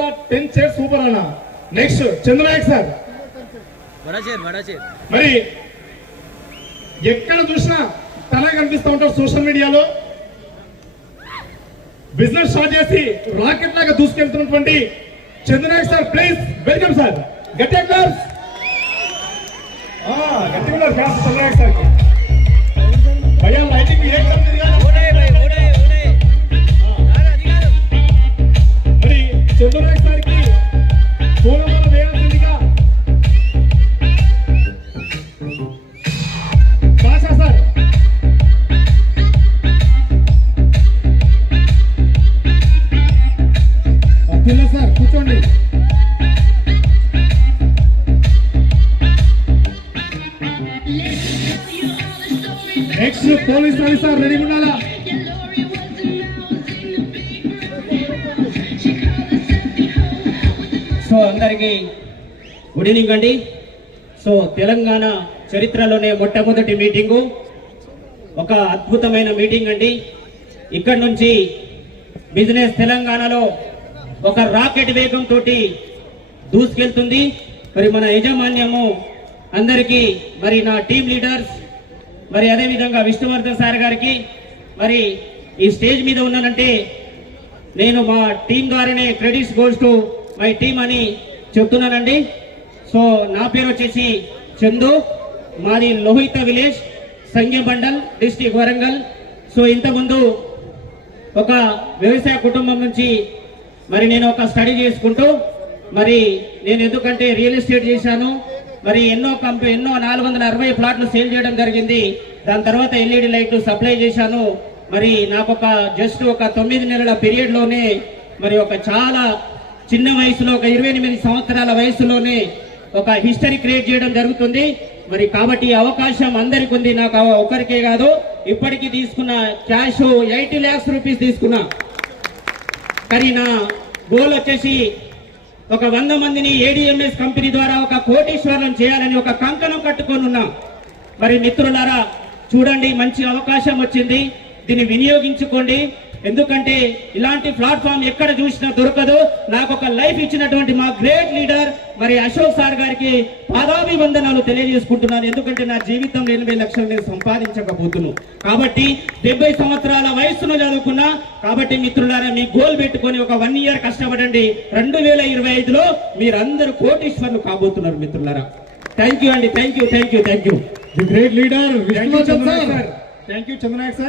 10 chairs super అన్న. Next Chandra Nayak sir. మరి ఎక్కడ చూసినా తన కనిపిస్తూ ఉంటారు సోషల్ మీడియాలో. బిజినెస్ స్టార్ట్ చేసి రాకెట్ లాగా దూసుకెళ్తున్నటువంటి Chandranayak sir, please welcome sir. గట్టిగా క్లాస్. గట్టిగా క్లాస్ చంద్రనాయక్ సార్ కి. భయ్యా లైటింగ్ ఏకదం తిరగాలి. మరి చంద్రనాయక్ సార్ కి పూలమాల వేయాల్సిందిగా భాషా సార్. అబ్దుల్లా సార్ కూర్చోండి. నెక్స్ట్ పోలీస్ ఆఫీసర్ రెడీగా ఉండాలా. సో అందరికీ గుడ్ ఈవినింగ్ అండి. సో తెలంగాణ చరిత్రలోనే మొట్టమొదటి మీటింగు, ఒక అద్భుతమైన మీటింగ్ అండి. ఇక్కడ నుంచి బిజినెస్ తెలంగాణలో ఒక రాకెట్ వేగంతో దూసుకెళ్తుంది. మరి మన యజమాన్యము అందరికీ, మరి నా టీం లీడర్స్, మరి అదేవిధంగా విష్ణువర్ధన్ సార్ గారికి, మరి ఈ స్టేజ్ మీద ఉన్నానంటే నేను మా టీం ద్వారానే credits goals to my team అని చెప్తున్నానండి. సో నా పేరు వచ్చేసి చందు, మాది లోహిత విలేజ్, సంఘం మండల్, డిస్ట్రిక్ట్ వరంగల్. సో ఇంతకుముందు ఒక వ్యవసాయ కుటుంబం నుంచి మరి నేను ఒక స్టడీ చేసుకుంటూ, మరి నేను ఎందుకంటే రియల్ ఎస్టేట్ చేశాను, మరి ఎన్నో 460 ప్లాట్లు సేల్ చేయడం జరిగింది. దాని తర్వాత ఎల్ఈడి లైట్ సప్లై చేశాను. మరి నాకు ఒక జస్ట్ ఒక 9 నెలల పీరియడ్ లోనే మరి ఒక చాలా చిన్న వయసులో, ఒక 28 సంవత్సరాల వయసులోనే ఒక హిస్టరీ క్రియేట్ చేయడం జరుగుతుంది. మరి కాబట్టి అవకాశం అందరికి ఉంది, నాకు ఒకరికే కాదు. ఇప్పటికీ తీసుకున్న క్యాష్ 80 lakhs రూపీస్ తీసుకున్నా. కానీ నా గోల్ వచ్చేసి ఒక 100 మందిని ఏడిఎంఎస్ కంపెనీ ద్వారా ఒక కోటీశ్వరులను చేయాలని ఒక కంకణం కట్టుకొని ఉన్నా. మరి మిత్రులారా చూడండి, మంచి అవకాశం వచ్చింది, దీన్ని వినియోగించుకోండి. ఎందుకంటే ఇలాంటి ప్లాట్ఫామ్ ఎక్కడ చూసినా దొరకదు. నాకు ఒక లైఫ్ ఇచ్చినటువంటి మా గ్రేట్ లీడర్ మరి అశోక్ సార్ గారికి పాదాభివందనాలు తెలియజేసుకుంటున్నాను. ఎందుకంటే నా జీవితంలో 80 లక్షలు నేను సంపాదించకపోతున్నాను. కాబట్టి 70 సంవత్సరాల వయస్సులో చదువుకున్నా. కాబట్టి మిత్రులారా మీ గోల్ పెట్టుకొని ఒక 1 year కష్టపడండి. 2025లో మీరందరూ కోటీశ్వరులు కాబోతున్నారు మిత్రులారా. థ్యాంక్ యూ అండి. Thank you. The great leader Vishnuvardhan sir. Thank you Chandra Nayak sir.